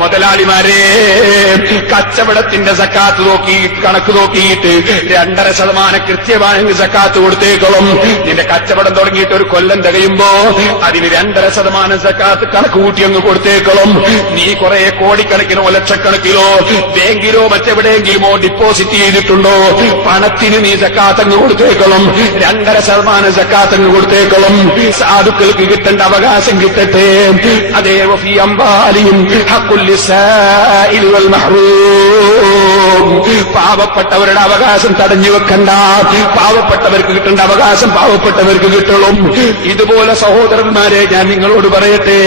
മുതലാളിമാരെ, കച്ചവടത്തിന്റെ സക്കാത്ത് നോക്കി കണക്ക് നോക്കിയിട്ട് 2.5% കൃത്യമായി സക്കാത്ത് കൊടുത്തേക്കളും. നിന്റെ കച്ചവടം തുടങ്ങിയിട്ട് ഒരു കൊല്ലം തികയുമ്പോ അതിന് 2.5% സക്കാത്ത് കണക്ക് കൂട്ടി അങ്ങ് കൊടുത്തേക്കളും. നീ കുറെ കോടിക്കണക്കിനോ ലക്ഷക്കണക്കിനോ ബാങ്കിലോ മറ്റെവിടെയെങ്കിലുമോ ഡിപ്പോസിറ്റ് ചെയ്തിട്ടുണ്ടോ, പണത്തിന് നീ സക്കാത്ത് അങ്ങ് കൊടുത്തേക്കളും. 2.5% സക്കാത്ത് അങ്ങ് കൊടുത്തേക്കളും. സാധുക്കൾക്ക് കിട്ടേണ്ട അവകാശം കിട്ടട്ടെ. അതേ വഫീ അംവാലിഹിം ഹഖ്ഖുൽ ലിസ്സാഇൽ വൽ മഹ്റൂം. പാവപ്പെട്ടവരുടെ അവകാശം തടഞ്ഞു വെക്കണ്ട. പാവപ്പെട്ടവർക്ക് കിട്ടേണ്ട അവകാശം പാവപ്പെട്ടവർക്ക് കിട്ടണം. ഇതുപോലെ സഹോദരന്മാരെ, ഞാൻ നിങ്ങളോട് പറയട്ടെ,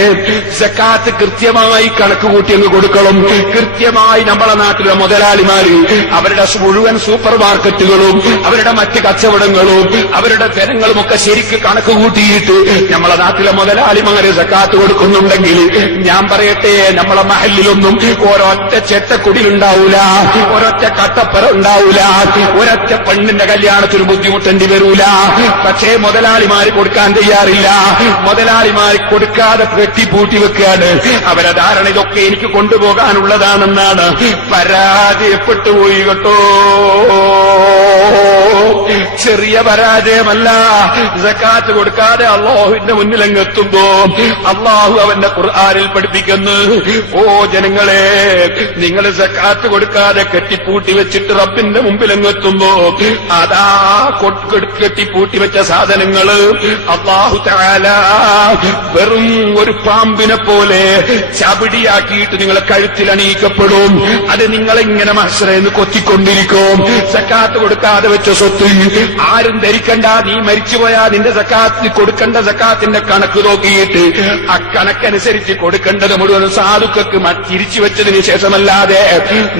സക്കാത്ത് കൃത്യമായി കണക്ക് കൂട്ടി അങ്ങ് കൊടുക്കണം. കൃത്യമായി നമ്മളെ നാട്ടിലെ മുതലാളിമാര് അവരുടെ മുഴുവൻ സൂപ്പർ മാർക്കറ്റുകളും അവരുടെ മറ്റ് കച്ചവടങ്ങളും അവരുടെ ജനങ്ങളുമൊക്കെ ശരിക്ക് കണക്ക് കൂട്ടിയിട്ട് നമ്മളെ നാട്ടിലെ മുതലാളിമാര് സക്കാത്ത് കൊടുക്കുന്നുണ്ടെങ്കിൽ, ഞാൻ പറയട്ടെ, നമ്മളെ മഹലിലൊന്നും ഒരൊറ്റ ചെറ്റക്കുടിലുണ്ടാവൂല, ഒരൊറ്റ കട്ടപ്പര ഉണ്ടാവൂല, ഒരൊറ്റ പെണ്ണിന്റെ കല്യാണത്തിന് ബുദ്ധിമുട്ടേണ്ടി വരൂല. പക്ഷേ മുതലാളിമാര് കൊടുക്കാൻ തയ്യാറില്ല. മുതലാളിമാര് കൊടുക്കാതെ വെട്ടിപ്പൂട്ടി വെക്കുകയാണ്. അവരെ ധാരണ ഇതൊക്കെ എനിക്ക് കൊണ്ടുപോകാനുള്ളതാണെന്നാണ്. പരാജയപ്പെട്ടു പോയി കേട്ടോ. ചെറിയ പരാജയമല്ല. സക്കാത്ത് കൊടുക്കാതെ അള്ളാഹുവിന്റെ മുന്നിലെങ്ങെത്തുമ്പോ അള്ളാഹു അവന്റെ ഖുർആനിൽ പഠിപ്പിക്കുന്നു, ഓ ജനങ്ങളെ, നിങ്ങൾ സക്കാത്ത് കൊടുക്കാതെ കെട്ടിപ്പൂട്ടി വെച്ചിട്ട് റബ്ബിന്റെ മുമ്പിലെങ്ങെത്തുമ്പോ അതാ കെട്ടിപ്പൂട്ടി വെച്ച സാധനങ്ങള് അള്ളാഹു തആല വെറും ഒരു പാമ്പിനെ പോലെ ചവിടിയാക്കിയിട്ട് നിങ്ങളെ കഴുത്തിൽ അണിയിക്കപ്പെടും. അത് നിങ്ങളിങ്ങനെ മഹ്ശറേന്ന് കൊത്തിക്കൊണ്ടിരിക്കും. സക്കാത്ത് കൊടുക്കാതെ വെച്ച സ്വത്ത് ആരും ധരിക്കണ്ട. നീ മരിച്ചുപോയാ നിന്റെ സക്കാത്ത് കൊടുക്കേണ്ട സക്കാത്തിന്റെ കണക്ക് നോക്കിയിട്ട് ആ കണക്കനുസരിച്ച് കൊടുക്കേണ്ടത് മുഴുവൻ സാധുക്കൾക്ക് തിരിച്ചു വെച്ചതിന് ശേഷമല്ലാതെ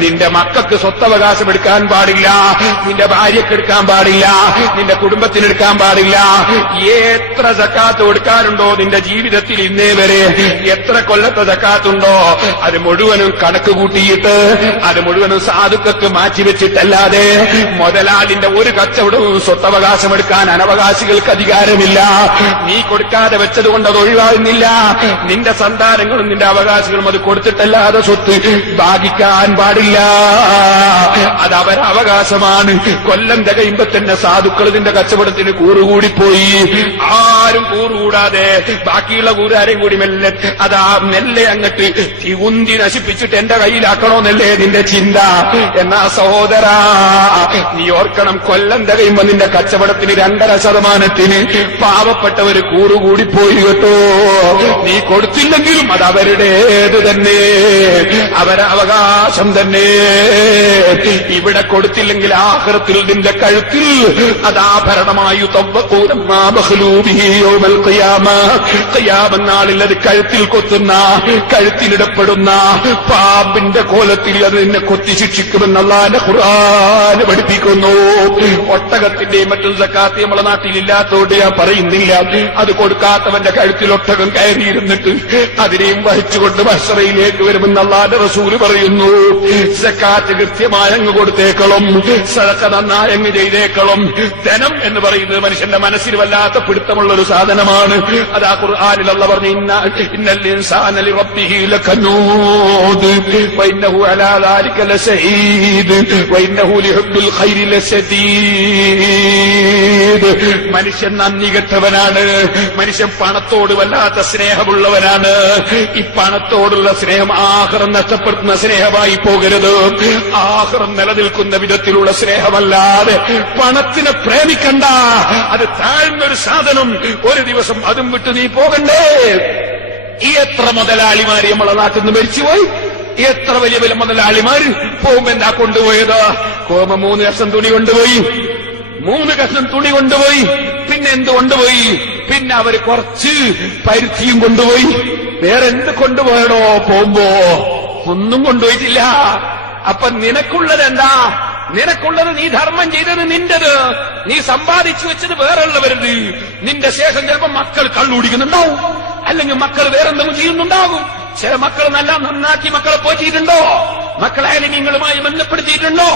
നിന്റെ മക്കൾക്ക് സ്വത്തവകാശം എടുക്കാൻ പാടില്ല, നിന്റെ ഭാര്യക്ക് എടുക്കാൻ പാടില്ല, നിന്റെ കുടുംബത്തിനെടുക്കാൻ പാടില്ല. എത്ര സക്കാത്ത് കൊടുക്കാനുണ്ടോ നിന്റെ ജീവിതത്തിൽ ഇന്നേ വരെ, എത്ര കൊല്ലത്തെ സക്കാത്തുണ്ടോ അത് മുഴുവനും കണക്ക് കൂട്ടിയിട്ട് അത് മുഴുവനും സാധുക്കൾക്ക് മാറ്റിവെച്ചിട്ടല്ലാതെ മുതലാളിന്റെ ഒരു കച്ചവടവും സ്വത്തവകാശം എടുക്കാൻ അനവകാശികൾക്ക് അധികാരമില്ല. നീ കൊടുക്കാതെ വെച്ചതുകൊണ്ട് അത് ഒഴിവാകുന്നില്ല. നിന്റെ സന്താനങ്ങളും നിന്റെ അവകാശികളും അത് കൊടുത്തിട്ടല്ലാതെ സ്വത്ത് ഭാഗിക്കാൻ പാടില്ല. അത് അവരുടെ അവകാശമാണ്. കൊല്ലം തികയുമ്പോ തന്നെ സാധുക്കൾ ഇതിന്റെ കച്ചവടത്തിന് കൂറുകൂടിപ്പോയി. ആരും കൂറുകൂടാതെ ബാക്കിയുള്ള കൂറുകാരെയും കൂടി മെല്ലെ അങ്ങട്ട് ഉന്തി നശിപ്പിച്ചിട്ട് എന്റെ കയ്യിലാക്കണോന്നല്ലേ നിന്റെ ചിന്ത. എന്നാ സഹോദരാ, നീ ഓർക്കണം, കൊല്ലം തികയുമ്പോ നിന്റെ കച്ചവടത്തിന് 2.5% പാവപ്പെട്ടവര് കൂറുകൂടിപ്പോയി കേട്ടോ. നീ കൊടുത്തില്ലെങ്കിലും അത് അവരുടേത് തന്നെ, അവരെ അവകാശം തന്നെ. ഇവിടെ കൊടുത്തില്ലെങ്കിൽ ആഖിറത്തിൽ നിന്റെ കഴുത്തിൽ അതാഭരണമായി ഖിയാമനാളിൽ അത് കഴുത്തിൽ കൊത്തുന്ന, കഴുത്തിലിടപ്പെടുന്ന പാമ്പിന്റെ കോലത്തിൽ അത് നിന്നെ കൊത്തി ശിക്ഷിക്കുമെന്ന് അല്ലാഹുവിന്റെ ഖുർആൻ പഠിപ്പിക്കുന്നു. ഒട്ടകത്തിന്റെയും മറ്റും സക്കാത്ത് നമ്മളെ നാട്ടിലില്ലാത്തോണ്ട് ഞാൻ പറയുന്നില്ല. അത് കൊടുക്കാത്തവന്റെ കഴുത്തിൽ ഒട്ടകം കയറിയിരുന്നിട്ട് അതിനെയും വഹിച്ചുകൊണ്ട് മഹ്ശറയിലേക്ക് വരുമെന്ന് അല്ലാഹുവിന്റെ റസൂല് പറയുന്നു. സക്കാത്ത് കൃത്യമായി അങ്ങ് കൊടുത്തേക്കളും, സദഖ നന്നായി അങ്ങ് ചെയ്തേക്കളും. ധനം എന്ന് പറയുന്നത് മനുഷ്യന്റെ മനസ്സിന് വല്ലാത്ത പിടുത്തമുള്ള ഒരു സാധനമാണ്. അതാ ഖുർആനിൽ അല്ലാഹു പറഞ്ഞു, ഇന്നൽ ഇൻസാന ലിറബ്ബിഹി ലകനൂദ് വഇന്നഹു അലാ ദാലിക ലശഹീദ് വഇന്നഹു ലിഹുബ്ബിൽ ഖൈരി ലശദീദ്. മനുഷ്യൻ നന്ദി കെട്ടവനാണ്. മനുഷ്യൻ പണത്തോട് വല്ലാത്ത സ്നേഹമുള്ളവനാണ്. ഈ പണത്തോടുള്ള സ്നേഹം ആഖിറം നഷ്ടപ്പെടുത്തുന്ന സ്നേഹമായി പോകരുത്. ആഖിറം നിലനിൽക്കുന്ന വിധത്തിലുള്ള സ്നേഹമല്ലാതെ പണത്തിനെ പ്രേമിക്കണ്ട. അത് താഴ്ന്നൊരു സാധനം. ഒരു ദിവസം അതും വിട്ട് നീ പോകണ്ടേ. ഈ എത്ര മുതലാളിമാര് നമ്മളെ നാട്ടിൽ നിന്ന് മരിച്ചുപോയി. എത്ര വലിയ വലിയ മുതലാളിമാര് പോകുമ്പോ എന്താ കൊണ്ടുപോയത്? പോകുമ്പോ 3 കഷ്ണം തുണി കൊണ്ടുപോയി, 3 കഷ്ണം തുണി കൊണ്ടുപോയി. പിന്നെ എന്ത് കൊണ്ടുപോയി? പിന്നെ അവര് കുറച്ച് പരുത്തിയും കൊണ്ടുപോയി. വേറെ എന്ത് കൊണ്ടുപോയടോ? പോകുമ്പോ ഒന്നും കൊണ്ടുപോയിട്ടില്ല. അപ്പൊ നിനക്കുള്ളത് എന്താ? നിനക്കുള്ളത് നീ ധർമ്മം ചെയ്തത് നിന്റേത്, നീ സമ്പാദിച്ചു വെച്ചത് വേറെയുള്ളവരുത്. നിന്റെ ശേഷം ചിലപ്പോ മക്കൾ കള്ളുടിക്കുന്നുണ്ടാവും, അല്ലെങ്കിൽ മക്കൾ വേറെന്തെങ്കിലും ചെയ്യുന്നുണ്ടാകും. ചില മക്കൾ നല്ല നന്നാക്കി മക്കളെ പോറ്റിയിട്ടുണ്ടോ? മക്കളെ നിങ്ങളുമായി ബന്ധപ്പെടുത്തിയിട്ടുണ്ടോ?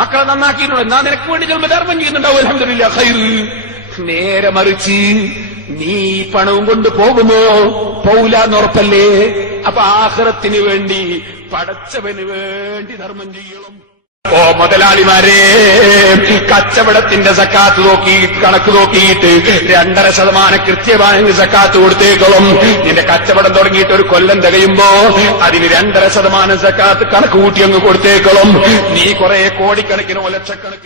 മക്കളെ നന്നാക്കിയിട്ടുണ്ടോ? എന്നാ നിനക്ക് വേണ്ടി ചിലപ്പോൾ ധർമ്മം ചെയ്യുന്നുണ്ടാവും. അൽഹംദുലില്ലാഹ് ഖൈറ്. നേരെ മറിച്ച് നീ പണവും കൊണ്ട് പോകുമോ? പോവില്ലാന്ന് ഉറപ്പല്ലേ? അപ്പൊ ആഖിറത്തിന് വേണ്ടി പടച്ചവന് വേണ്ടി ധർമ്മം ചെയ്യണം. ഓ മുതലാളിമാരെ, കച്ചവടത്തിന്റെ സക്കാത്ത് നോക്കി കണക്ക് നോക്കിയിട്ട് 2.5% കൃത്യമായി സക്കാത്ത് കൊടുത്തേക്കളും. നിന്റെ കച്ചവടം തുടങ്ങിയിട്ട് ഒരു കൊല്ലം തികയുമ്പോ അതിന് 2.5% സക്കാത്ത് കണക്ക് കൂട്ടി അങ്ങ് കൊടുത്തേക്കളും. നീ കുറെ കോടിക്കണക്കിനോ ലക്ഷക്കണക്കിന്